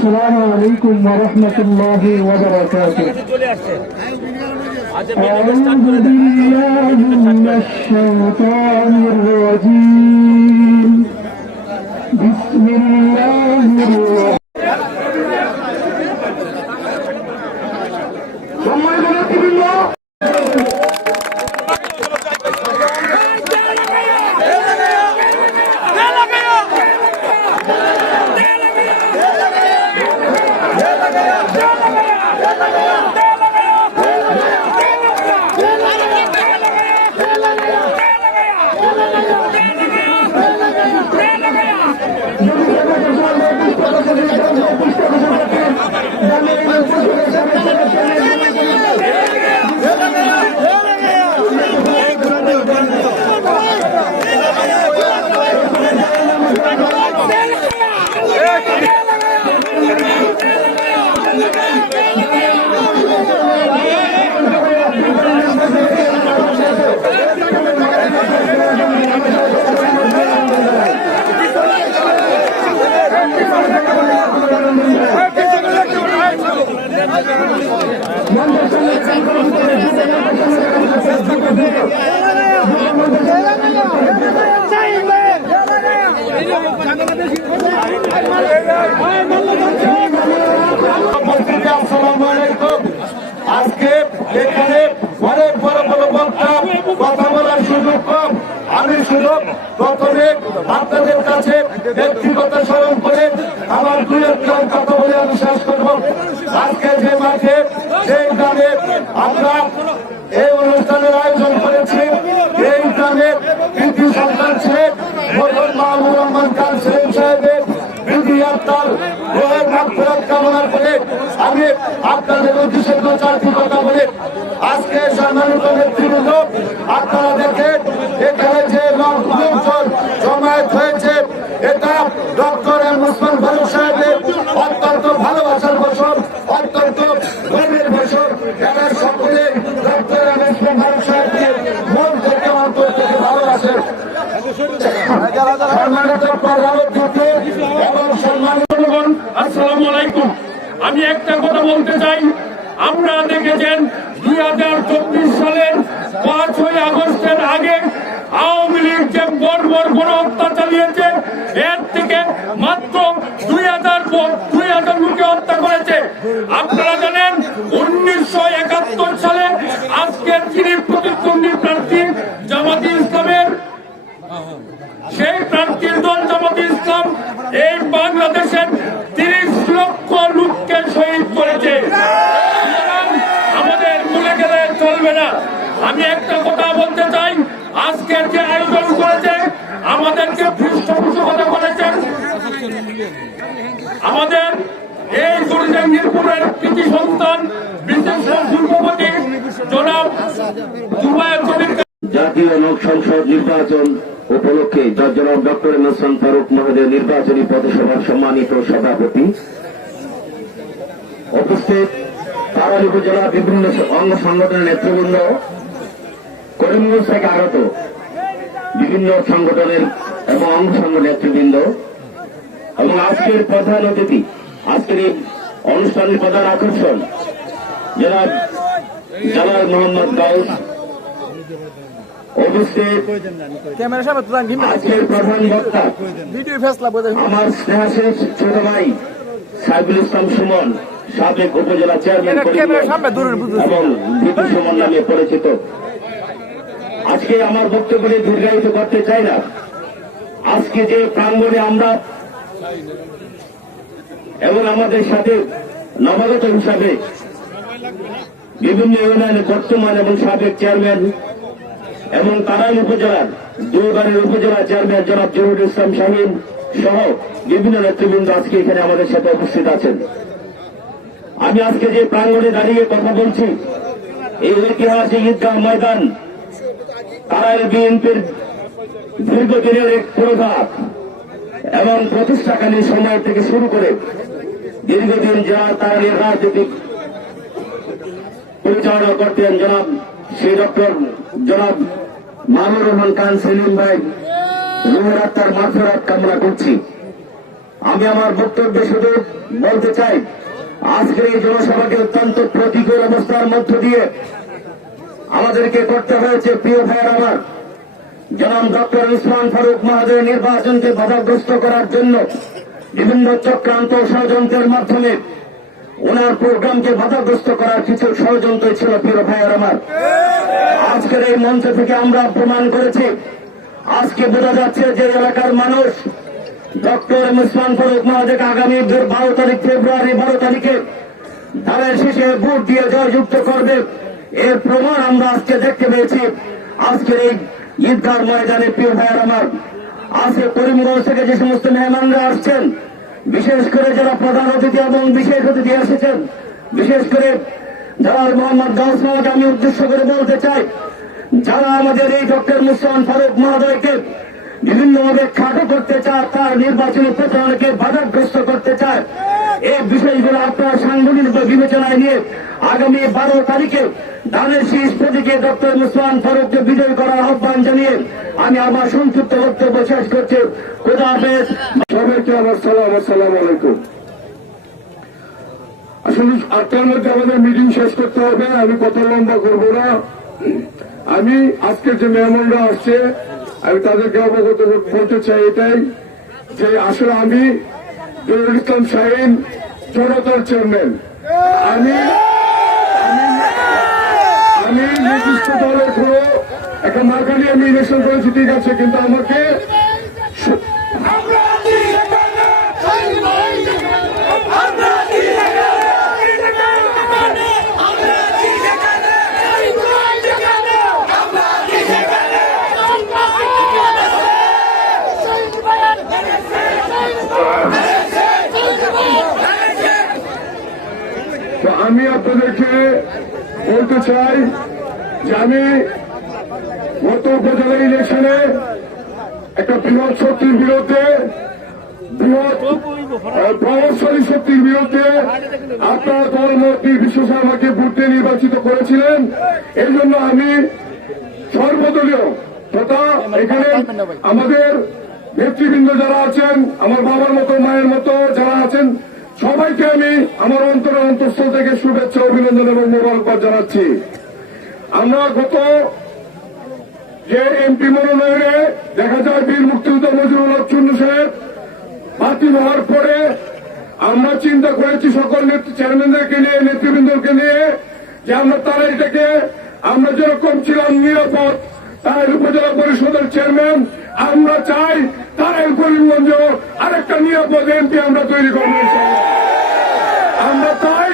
আসসালামু আলাইকুম ওয়া রাহমাতুল্লাহি ওয়া বারাকাতুহু। আউযু বিল্লাহি মিনাশ শাইতানির রাজীম। বিসমিল্লাহির রাহমানির রহিম। আজকে এখানে অনেক বড় বড় বক্তা কথা বলার সুযোগ কম। আমি শুধু প্রথমে আপনাদের কাছে ব্যক্তিগত স্মরণ করে আমার দুই একটা কথা বলে আমি শেষ করব। আজকে যে মাঠে সেই গ্রামে আমরা এই অনুষ্ঠানের আয়োজন করেছি, এই গ্রামে কৃতি সন্তান শেখ মোহাম্মদ মাহমুদ রহমান খান সেলিম সাহেবের বিধি আত্মার রোহের মাগফিরাত কামনা করে আমি আপনাদের উদ্দেশ্যে দু চারটি কথা বলে আজকে সম্মানিত নেতৃবৃন্দ আপনারা দেখেন এখানে যে লোকজন জমায়েত হয়েছে এটা ডক্টর এম ওসমান ফারুক সাহেবের অত্যন্ত ভালোবাসার বছর, অত্যন্ত গর্বের বছর। এরা সকলে ডক্টর এম ওসমান ফারুক সাহেবকে মন থেকে অন্তর থেকে ভালোবাসেন। সম্মানিত প্রধানমন্ত্রী এবং সম্মানিত আসসালামু আলাইকুম। আমি একটা কথা বলতে চাই, আপনারা দেখেছেন 2024 সালের 5ই আগস্টের আগে আওয়ামী লীগ যে বর্বর গণহত্যা চালিয়েছে, এর থেকে মাত্র 2000 লোকে হত্যা করেছে। আপনারা জানেন 1971 সালে আজকের যিনি প্রতিদ্বন্দ্বী প্রার্থী জামাতে ইসলামের, সেই প্রার্থীর দল জামাতে ইসলাম এই বাংলাদেশের 30 লক্ষ লোককে শহীদ করেছে। আমাদের ভুলে গেলে চলবে না। আমি একটা কথা বলতে চাই, আজকের যে আয়োজন করেছে আমাদেরকে পৃষ্ঠপোষকতা করেছেন আমাদের এই মিরপুরের কৃতি সন্তান বিশেষ শিল্পপতি জনাব জুবায়ের কবির। জাতীয় লোক সংসদ নির্বাচন উপলক্ষে জনাব ডক্টর এম ওসমান ফারুক মহোদয় নির্বাচনী পথসভার সম্মানিত সভাপতি, উপস্থিত কারাল উপজেলা বিভিন্ন অঙ্গ সংগঠনের নেতৃবৃন্দ, করিমগঞ্জ থেকে আগত বিভিন্ন সংগঠনের এবং অঙ্গ সংগঠনের নেতৃবৃন্দ এবং আজকের প্রধান অতিথি, আজকের এই অনুষ্ঠানের প্রধান আকর্ষণ জনাব জালাল মোহাম্মদ গাউস, উপস্থিত আজকের প্রধান বক্তা আমার স্নেহাশেষ ছোট ভাই সাইফুল ইসলাম সুমন, সাবেক উপজেলা চেয়ারম্যান এবং ভিপি সুমন নামে পরিচিত। আজকে আমার বক্তব্য দীর্ঘায়িত করতে চাই না। আজকে যে প্রাঙ্গণে আমরা এবং আমাদের সাথে নবাগত হিসাবে বিভিন্ন ইউনিয়নের বর্তমান এবং সাবেক চেয়ারম্যান এবং তারাইল উপজেলার দুইবারের উপজেলা চেয়ারম্যান জনাব জহুরুল ইসলাম শাহীন সহ বিভিন্ন নেতৃবৃন্দ আজকে এখানে আমাদের সাথে উপস্থিত আছেন। আমি আজকে যে প্রাঙ্গণে দাঁড়িয়ে কথা বলছি, এই ঐতিহাসিক ঈদগাহ ময়দান তারাইল বিএনপির দীর্ঘদিনের এক প্রভাব এবং প্রতিষ্ঠাকালীন সময় থেকে শুরু করে দীর্ঘদিন যা তারাইলের রাজনৈতিক পরিচালনা করতেন জনাব সেই ডক্টর জনাব মাহমুদ রহমান খান সেলিম ভাই রুহের আত্মার মাগফিরাত কামনা করছি। আমি আমার বক্তব্যে শুধু বলতে চাই, আজকের এই জনসভাকে অত্যন্ত প্রতিকূল অবস্থার মধ্য দিয়ে আমাদেরকে করতে হয়েছে। প্রিয় ভাইয়ের আমার, জনাব ডক্টর উসমান ফারুক মহোদয়ের নির্বাচনকে বাধাগ্রস্ত করার জন্য বিভিন্ন চক্রান্ত ষড়যন্ত্রের মাধ্যমে ওনার প্রোগ্রামকে বাধাগ্রস্ত করার কিছু ষড়যন্ত্র ছিল। প্রিয় ভাইয়ের আমার, আজকের এই মঞ্চ থেকে আমরা প্রমাণ করেছি। আজকে বোঝা যাচ্ছে যে এলাকার মানুষ ডক্টর উসমান ফারুক মহোদয়কে আগামী 12 তারিখ ফেব্রুয়ারি 12 তারিখে ধানের শেষে ভোট দিয়ে জয়যুক্ত করবে। এর প্রমাণ আমরা আজকে দেখতে পেয়েছি আজকের এই ঈদগাহ ময়দানে। প্রিয় ভাইয়ের আমার, আজকে করিমগঞ্জ থেকে যে সমস্ত মেহমানরা আসছেন, বিশেষ করে যারা প্রধান অতিথি এবং বিশেষ অতিথি এসেছেন, বিশেষ করে যারা মোহাম্মদ গাউস মাওলাকে আমি উদ্দেশ্য করে বলতে চাই, যারা আমাদের এই ডক্টর উসমান ফারুক মহোদয়কে বিভিন্নভাবে খাটো করতে চায়, তার নির্বাচনী প্রচারণাকে বাধাগ্রস্ত করতে চায়, এই বিষয়গুলো আপনার সাংগঠনিক বিবেচনায় নিয়ে আগামী 12 তারিখে ধানের শীষ প্রতীকে ডক্টর উসমান ফারুককে বিজয় করার আহ্বান জানিয়ে আমি আমার সংক্ষিপ্ত বক্তব্য শেষ করছি। খোদা হাফেজ। সবাইকে আমার সালাম, আসসালামু আলাইকুম। আসলে 8টার মধ্যে আমাদের মিটিং শেষ করতে হবে, আমি কত লম্বা করবো না। আমি আজকের যে মেহমানরা আসছে আমি তাদেরকে অবগত বলতে চাই এটাই যে আসলে আমি জহিরুল ইসলাম শাহীন জনতার চেয়ারম্যান। আমি নির্দিষ্ট দলের কোনো একটা মার্কা নিয়ে আমি ইলেকশন করেছি, ঠিক আছে, কিন্তু আমাকে তো আমি আপনাদেরকে বলতে চাই যে আমি গত উপজেলা ইলেকশনে একটা বৃহৎ শক্তির বিরুদ্ধে, বৃহৎ প্রভাবশালী শক্তির বিরুদ্ধে আপনার দল মত নির্বিশেষে আমাকে ভোটে নির্বাচিত করেছিলেন। এই জন্য আমি সর্বদলীয় তথা এখানে আমাদের নেতৃবৃন্দ যারা আছেন, আমার বাবার মতো মায়ের মতো যারা আছেন, সবাইকে আমি আমার অন্তরের অন্তঃস্থল থেকে শুভেচ্ছা, অভিনন্দন এবং মোবারকবাদ জানাচ্ছি। আমরা গত যে এমপি মনোনয়নে দেখা যায় বীর মুক্তিযোদ্ধা মজিবুল হক চুন্নু সাহেব বাতিল হওয়ার পরে আমরা চিন্তা করেছি সকল চেয়ারম্যানদেরকে নিয়ে, নেতৃবৃন্দকে নিয়ে, যে আমরা তারাই থেকে আমরা যেরকম ছিলাম নিরাপদ তারাই উপজেলা পরিষদের চেয়ারম্যান, আমরা চাই তারাই করিমগঞ্জ আরেকটা নিরাপদ এমপি আমরা তৈরি করবো। আমরা তাই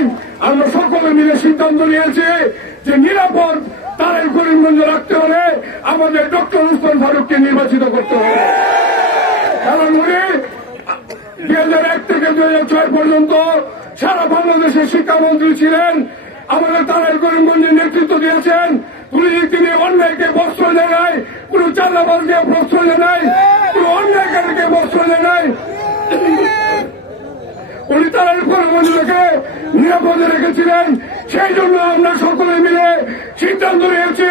আমরা সকলে মিলে সিদ্ধান্ত নিয়েছি যে নিরাপদ তারাই করিমগঞ্জ রাখতে হলে আমাদের ডক্টর উসমান ফারুককে নির্বাচিত করতে হবে। কারণ উনি 2001 থেকে 2006 পর্যন্ত সারা বাংলাদেশের শিক্ষামন্ত্রী ছিলেন, আমাদের তারাই করিমগঞ্জের নেতৃত্ব দিয়েছেন। তিনি অন্যায়কে প্রশ্রয় দেয় নাই, কোন চাঁদাবাজকে প্রশ্রয় দেয় নাই, কোন অন্যায়কারীকে প্রশ্রয় দেয় নাই। উনি তারাই করিমগঞ্জকে নিরাপদে রেখেছিলেন। সেই জন্য আমরা সকলে মিলে সিদ্ধান্ত নিয়েছি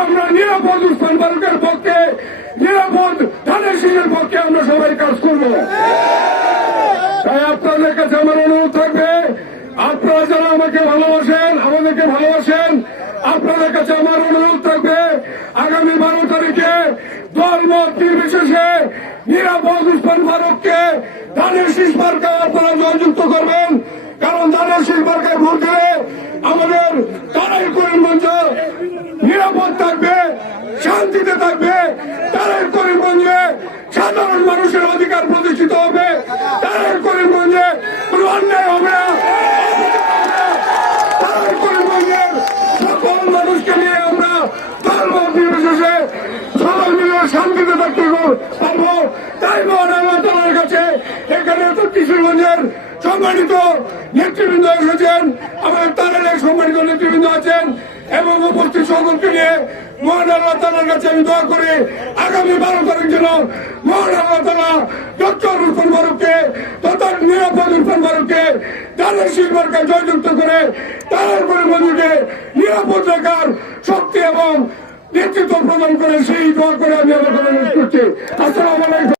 আমরা নিরাপদ উসমান ফারুকের পক্ষে, নিরাপদ ধানের শীষের পক্ষে আমরা সবাই কাজ করব। তাই আপনাদের কাছে আমার অনুরোধ থাকবে, আপনারা যারা আমাকে ভালোবাসেন, আমাদেরকে ভালোবাসেন, আপনাদের কাছে আমার অনুরোধ থাকবে আগামী 12 তারিখে দল মত নির্বিশেষে নিরাপদ উসমান ফারুককে ধানের শীষ মার্কায় আপনারা জয়যুক্ত করবেন। কারণ ধানের শীষ মার্কায় ভোট দিলে আমাদের তারাই করিমগঞ্জ নিরাপদ থাকবে, শান্তিতে থাকবে। তারাই করিমগঞ্জে সাধারণ মানুষের অধিকার প্রতিষ্ঠিত হবে, তারাই করিমগঞ্জে কোন অন্যায় হবে না, তারাই করিমগঞ্জের সকল মানুষকে নিয়ে আমরা ধর্ম নির্বিশেষে সবাই মিলে শান্তিতে থাকতে পারবো। তাই মহান আল্লাহ তাআলার কাছে এখানে তো কিশোরগঞ্জের সম্মানিত নেতৃবৃন্দ এসেছেন, আমাদের তারের সম্মানিত নেতৃবৃন্দ আছেন এবং উপস্থিত সকলকে নিয়ে মহান আল্লাহ তাআলার কাছে আমি দোয়া করি আগামী 12 তারিখ যেন মহান আল্লাহ তাআলা ডক্টর উসমান ফারুককে তথা নিরাপদ উসমান ফারুককে ধানের শীষ মার্কায় জয়যুক্ত করে তারার করিমগঞ্জকে নিরাপদ রাখার শক্তি এবং নেতৃত্ব প্রদান করে সেই দোয়া করে আমি আমার অনুরোধ করছি। আসসালামু আলাইকুম।